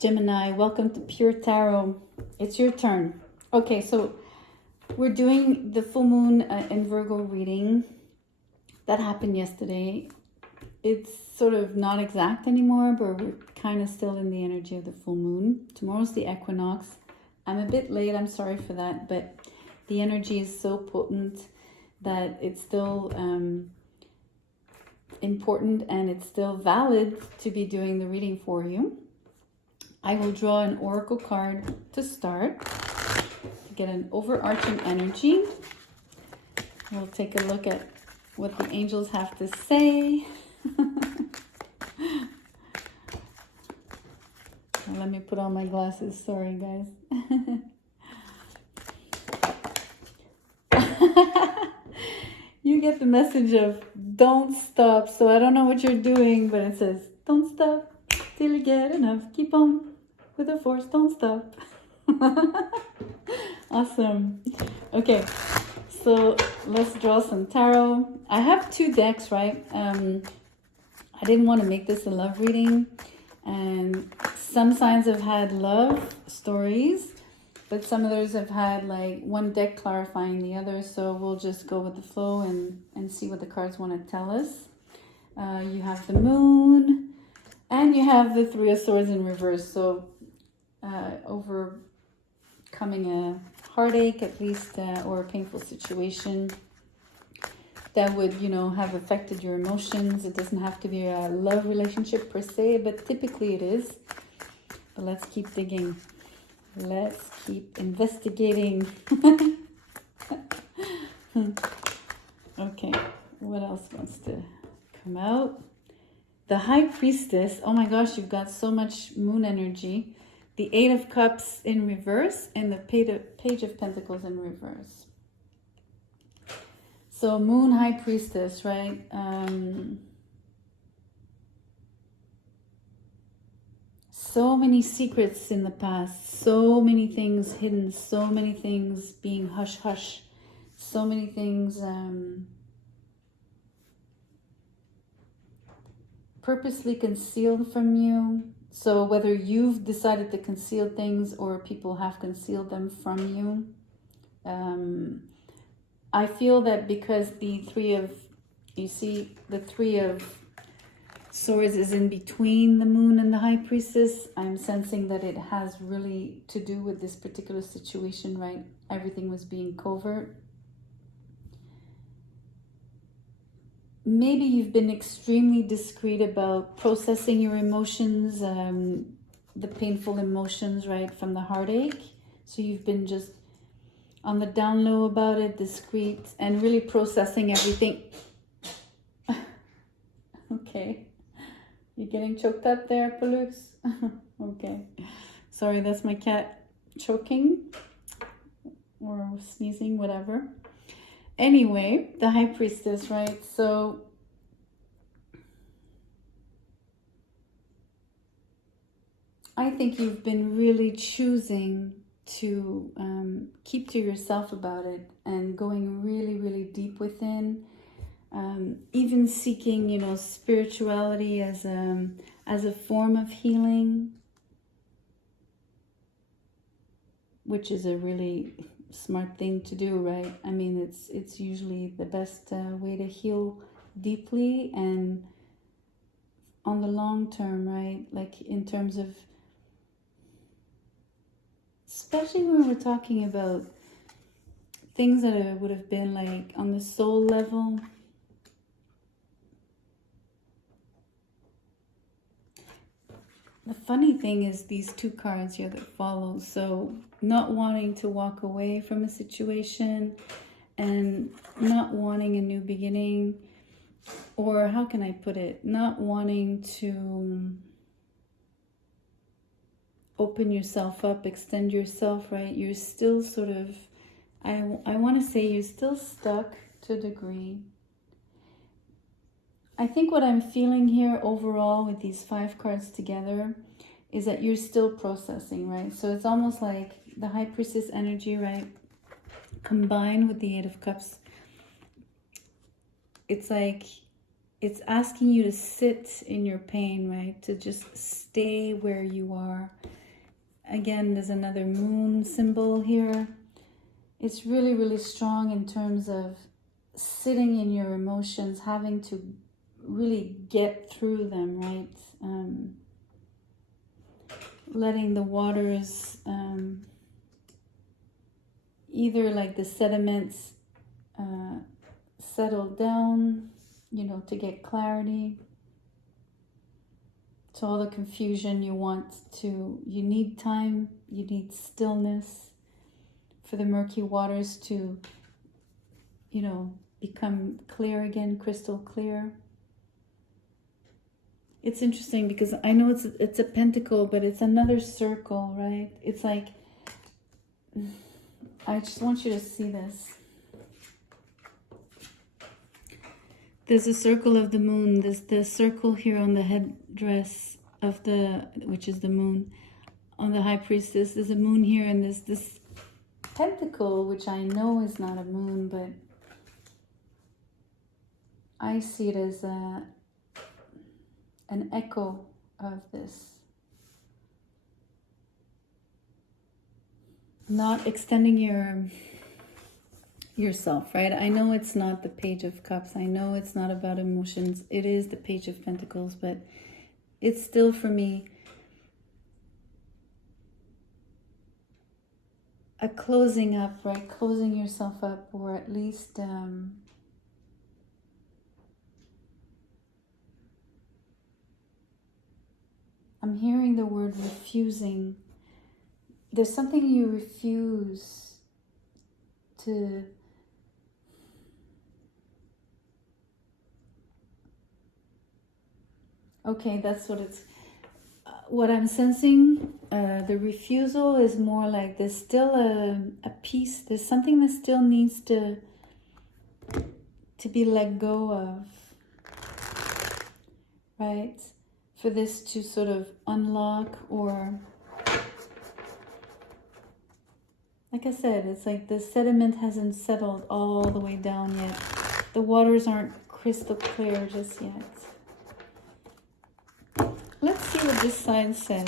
Gemini, welcome to Pure Tarot. It's your turn. Okay, so we're doing the full moon in Virgo reading. That happened yesterday. It's sort of not exact anymore, but we're kind of still in the energy of the full moon. Tomorrow's the equinox. I'm a bit late, I'm sorry for that, but the energy is so potent that it's still important and it's still valid to be doing the reading for you. I will draw an oracle card to start to get an overarching energy. We'll take a look at what the angels have to say. Let me put on my glasses. Sorry, guys. You get the message of don't stop. So I don't know what you're doing, but it says don't stop till you get enough. Keep on with the force. Don't stop. Awesome. Okay, so let's draw some tarot. I have two decks, right? I didn't want to make this a love reading, and some signs have had love stories, but some others have had like one deck clarifying the other. So we'll just go with the flow and see what the cards want to tell us. You have the moon and you have the Three of Swords in reverse. So overcoming a heartache at least, or a painful situation that would, have affected your emotions. It doesn't have to be a love relationship per se, but typically it is. But let's keep digging. Let's keep investigating. Okay, what else wants to come out? The High Priestess. Oh my gosh, you've got so much moon energy. The Eight of Cups in reverse and the Page of Pentacles in reverse. So Moon, High Priestess, right? So many secrets in the past, so many things hidden, so many things being hush-hush, so many things purposely concealed from you. So whether you've decided to conceal things or people have concealed them from you. I feel that because the Three of Swords is in between the moon and the High Priestess, I'm sensing that it has really to do with this particular situation, right? Everything was being covert. Maybe you've been extremely discreet about processing your emotions, the painful emotions, right, from the heartache. So you've been just on the down low about it, discreet, and really processing everything. Okay. You getting choked up there, Palux? Okay. Sorry, that's my cat choking or sneezing, whatever. Anyway, the High Priestess, right? So I think you've been really choosing to keep to yourself about it and going really, really deep within. Even seeking, spirituality as a form of healing, which is a really smart thing to do, right? I mean, it's usually the best way to heal deeply and on the long term, right? Like in terms of, especially when we're talking about things that would have been like on the soul level. The funny thing is these two cards here that follow. So not wanting to walk away from a situation and not wanting a new beginning, or how can I put it? Not wanting to open yourself up, extend yourself, right? You're still sort of, I want to say you're still stuck to a degree. I think what I'm feeling here overall with these 5 cards together is that you're still processing, right? So it's almost like the High Priestess energy, right? Combined with the Eight of Cups. It's like it's asking you to sit in your pain, right? To just stay where you are. Again, there's another moon symbol here. It's really, really strong in terms of sitting in your emotions, having to really get through them, right? Letting the waters, either like the sediments, settle down, you know, to get clarity. So all the confusion you need time, you need stillness for the murky waters to, you know, become clear again, crystal clear. It's interesting because I know it's a pentacle, but it's another circle, right? It's like, I just want you to see this. There's a circle of the moon. There's the circle here on the headdress of which is the moon, on the high priestess. There's a moon here, and there's this pentacle, which I know is not a moon, but I see it as an echo of this. Not extending yourself, right? I know it's not the Page of Cups. I know it's not about emotions. It is the Page of Pentacles, but it's still, for me, a closing up, right? Closing yourself up, or at least I'm hearing the word refusing. There's something you refuse to okay, that's what it's what I'm sensing. The refusal is more like there's still a piece, there's something that still needs to be let go of, right? For this to sort of unlock, or like I said, it's like the sediment hasn't settled all the way down yet. The waters aren't crystal clear just yet. Let's see what this side says.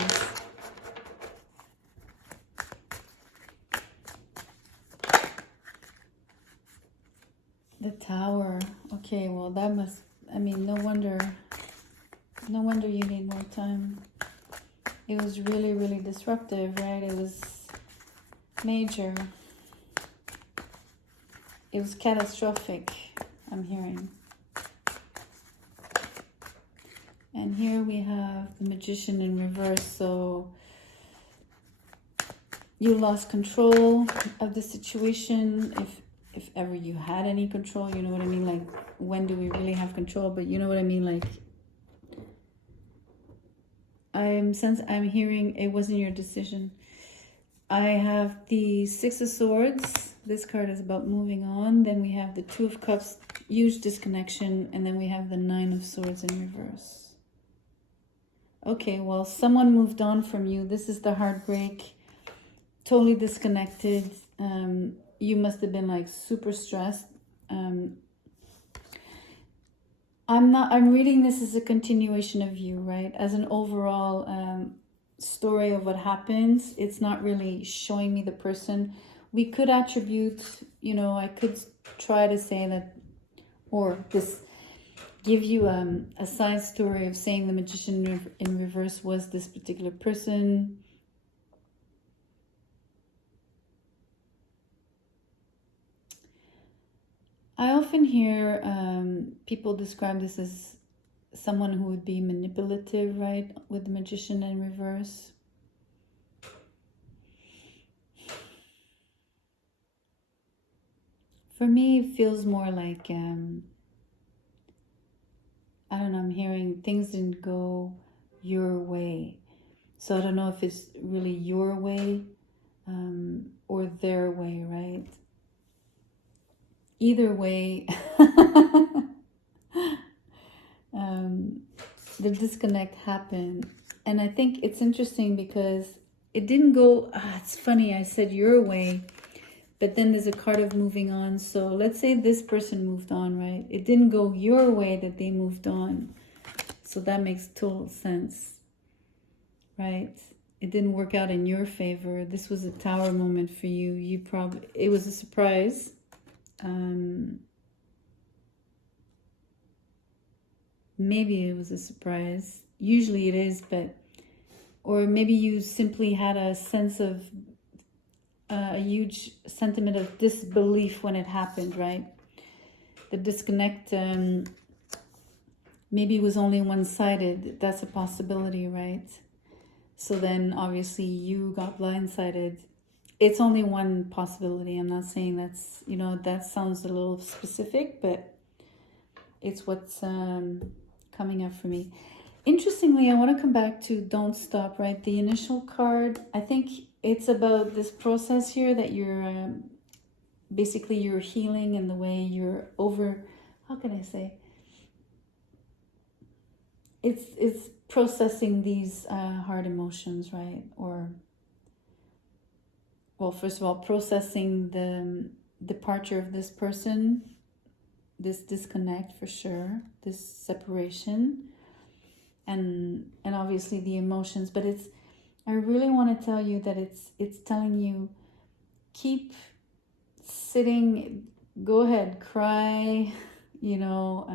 The Tower. Okay, well that must, I mean, no wonder you need more time. It was really, really disruptive, right? It was major. It was catastrophic, I'm hearing. And here we have the Magician in reverse. So you lost control of the situation, if ever you had any control, you know what I mean? Like, when do we really have control? But you know what I mean? Like, I'm hearing it wasn't your decision. I have the Six of Swords. This card is about moving on. Then we have the Two of Cups, huge disconnection. And then we have the Nine of Swords in reverse. Okay, well, someone moved on from you. This is the heartbreak. Totally disconnected. You must have been like super stressed. I'm reading this as a continuation of you, right? As an overall story of what happens. It's not really showing me the person. We could attribute, you know, I could try to say that, or this, give you a side story of saying the Magician in reverse was this particular person. I often hear people describe this as someone who would be manipulative, right? With the Magician in reverse. For me, it feels more like, I don't know, I'm hearing things didn't go your way. So I don't know if it's really your way or their way, right? Either way, the disconnect happened. And I think it's interesting because it didn't go, it's funny, I said your way, But then there's a card of moving on. So let's say this person moved on, right? It didn't go your way that they moved on. So that makes total sense, right? It didn't work out in your favor. This was a tower moment for you. You probably, it was a surprise. Maybe it was a surprise. Usually it is, but, or maybe you simply had a sense of, a huge sentiment of disbelief when it happened, right? The disconnect maybe was only one-sided. That's a possibility, right? So then obviously you got blindsided. It's only one possibility. I'm not saying that's, you know, that sounds a little specific, but it's what's coming up for me. Interestingly, I want to come back to Don't Stop, right? The initial card, I think it's about this process here that you're basically you're healing in the way you're over, how can I say? It's processing these hard emotions, right? Or, well, first of all, processing the departure of this person, this disconnect for sure, this separation, and obviously the emotions. But it's, I really want to tell you that it's telling you, keep sitting, go ahead, cry, you know,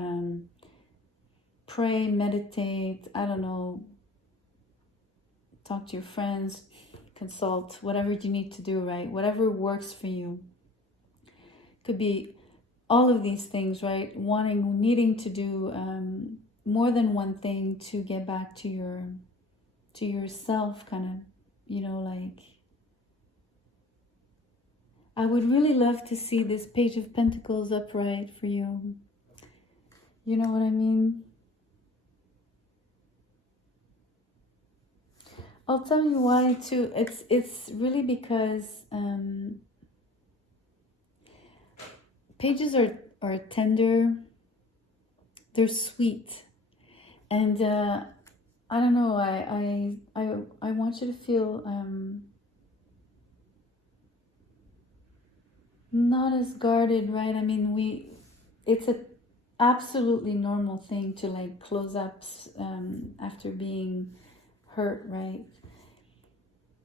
pray, meditate, I don't know, talk to your friends, consult, whatever you need to do, right? Whatever works for you. Could be all of these things, right? Needing to do more than one thing to get back to yourself, kind of, you know, like, I would really love to see this Page of Pentacles upright for you. You know what I mean? I'll tell you why too. It's really because pages are tender, they're sweet, and I don't know. I want you to feel not as guarded, right? I mean, it's a absolutely normal thing to like close up after being hurt, right?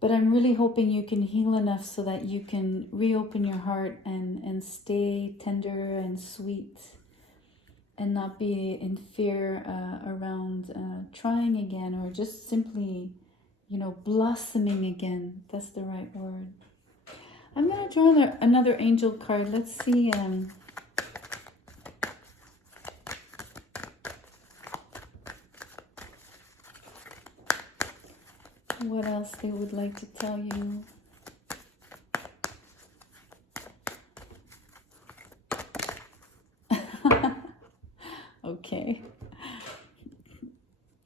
But I'm really hoping you can heal enough so that you can reopen your heart and stay tender and sweet and not be in fear around trying again, or just simply, you know, blossoming again. That's the right word. I'm going to draw another angel card. Let's see. What else they would like to tell you. Okay.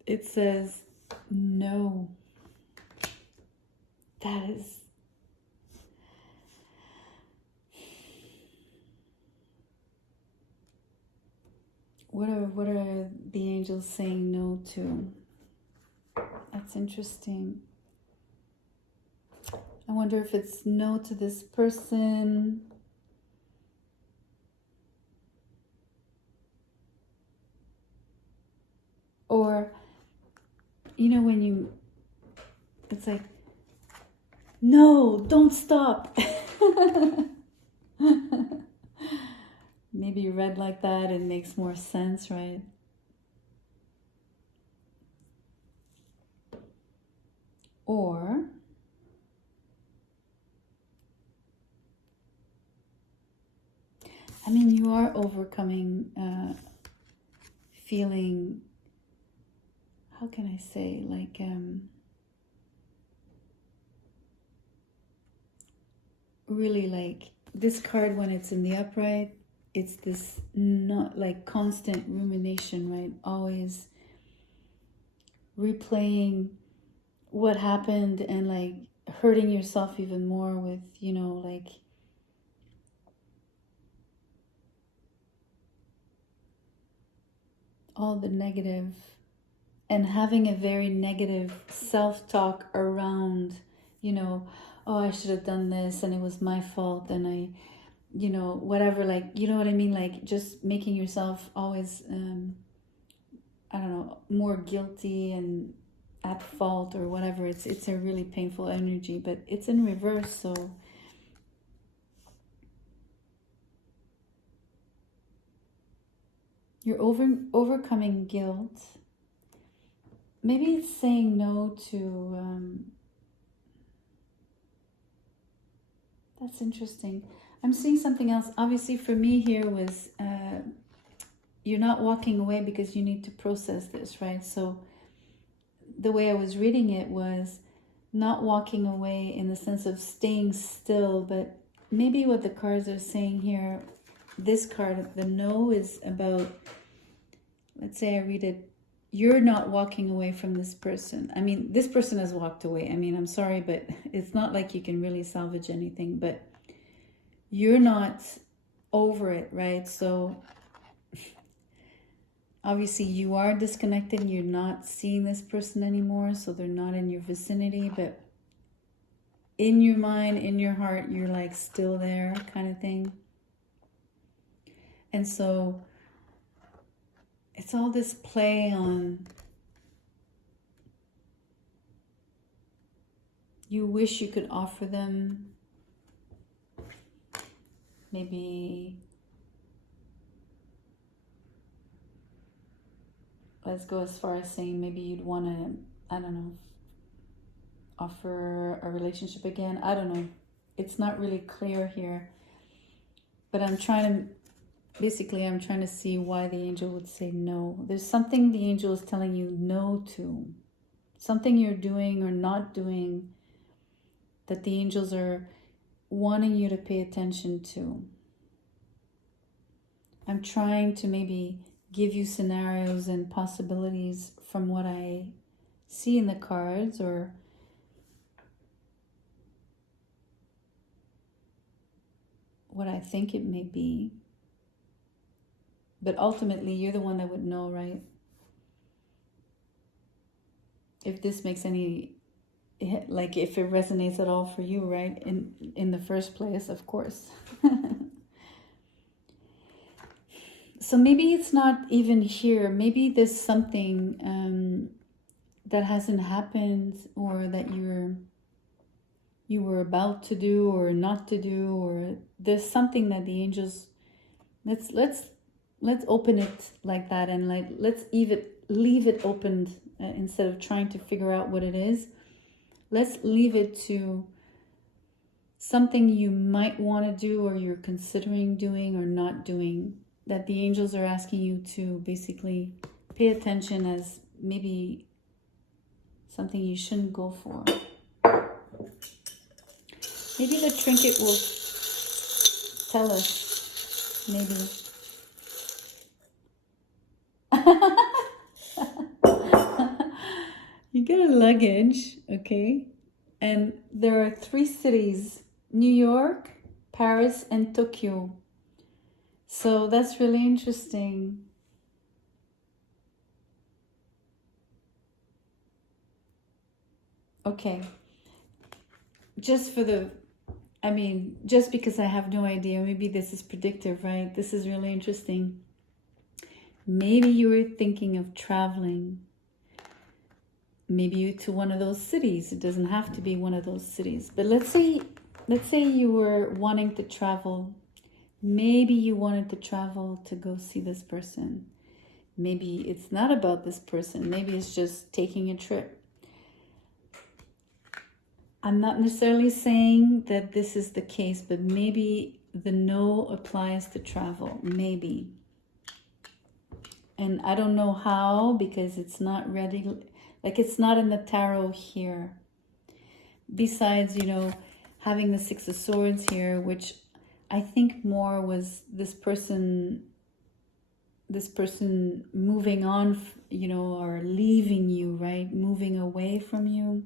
It says, no. That is... What are the angels saying no to? That's interesting. I wonder if it's no to this person. Or, you know, when you, it's like, no, don't stop. Maybe read like that, it makes more sense, right? Or, I mean, you are overcoming feeling, how can I say, like, really like, this card when it's in the upright, it's this not like constant rumination, right? Always replaying what happened and like hurting yourself even more with, you know, like all the negative, and having a very negative self-talk around, you know, oh, I should have done this and it was my fault and I, you know, whatever, like, you know what I mean? Like just making yourself always, I don't know, more guilty and at fault or whatever. It's a really painful energy, but it's in reverse. So you're overcoming guilt. Maybe it's saying no to, that's interesting. I'm seeing something else. Obviously for me here was, you're not walking away because you need to process this, right? So the way I was reading it was not walking away in the sense of staying still, but maybe what the cards are saying here, this card, the no, is about, let's say I read it, you're not walking away from this person. I mean, this person has walked away. I mean, I'm sorry, but it's not like you can really salvage anything, but you're not over it, right? So obviously you are disconnected. You're not seeing this person anymore, so they're not in your vicinity, but in your mind, in your heart, you're like still there kind of thing. And so it's all this play on you wish you could offer them maybe, let's go as far as saying maybe you'd want to, I don't know, offer a relationship again. I don't know. It's not really clear here. But I'm trying to see why the angel would say no. There's something the angel is telling you no to. Something you're doing or not doing that the angels are wanting you to pay attention to. I'm trying to maybe give you scenarios and possibilities from what I see in the cards or what I think it may be. But ultimately, you're the one that would know, right? If this makes any, like if it resonates at all for you, right? In the first place, of course. So maybe it's not even here. Maybe there's something that hasn't happened or that you were about to do or not to do, or there's something that the angels, let's open it like that, and like let's leave it open instead of trying to figure out what it is. Let's leave it to something you might want to do or you're considering doing or not doing, that the angels are asking you to basically pay attention as maybe something you shouldn't go for. Maybe the trinket will tell us, maybe. You get a luggage, okay? And there are 3 cities, New York, Paris, and Tokyo. So that's really interesting. Okay. Just because I have no idea, maybe this is predictive, right? This is really interesting. Maybe you were thinking of traveling. Maybe to one of those cities. It doesn't have to be one of those cities. But let's say you were wanting to travel. Maybe you wanted to travel to go see this person. Maybe it's not about this person. Maybe it's just taking a trip. I'm not necessarily saying that this is the case, but maybe the no applies to travel. Maybe. And I don't know how, because it's not ready. Like it's not in the tarot here. Besides, having the 6 of Swords here, which I think more was this person moving on, or leaving you, right? Moving away from you.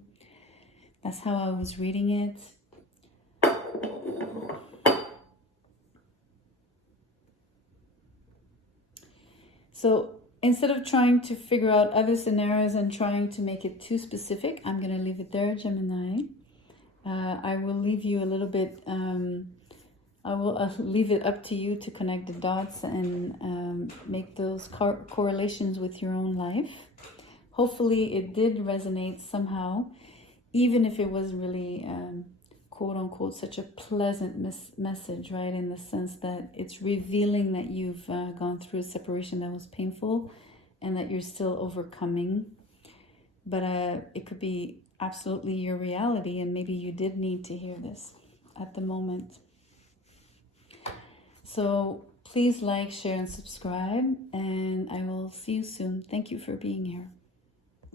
That's how I was reading it. So instead of trying to figure out other scenarios and trying to make it too specific, I'm going to leave it there, Gemini. I will leave you a little bit, I will leave it up to you to connect the dots and make those correlations with your own life. Hopefully it did resonate somehow, even if it was really quote unquote such a pleasant message, right? In the sense that it's revealing that you've gone through a separation that was painful and that you're still overcoming. But it could be absolutely your reality, and maybe you did need to hear this at the moment. So please like, share, and subscribe, and I will see you soon. Thank you for being here.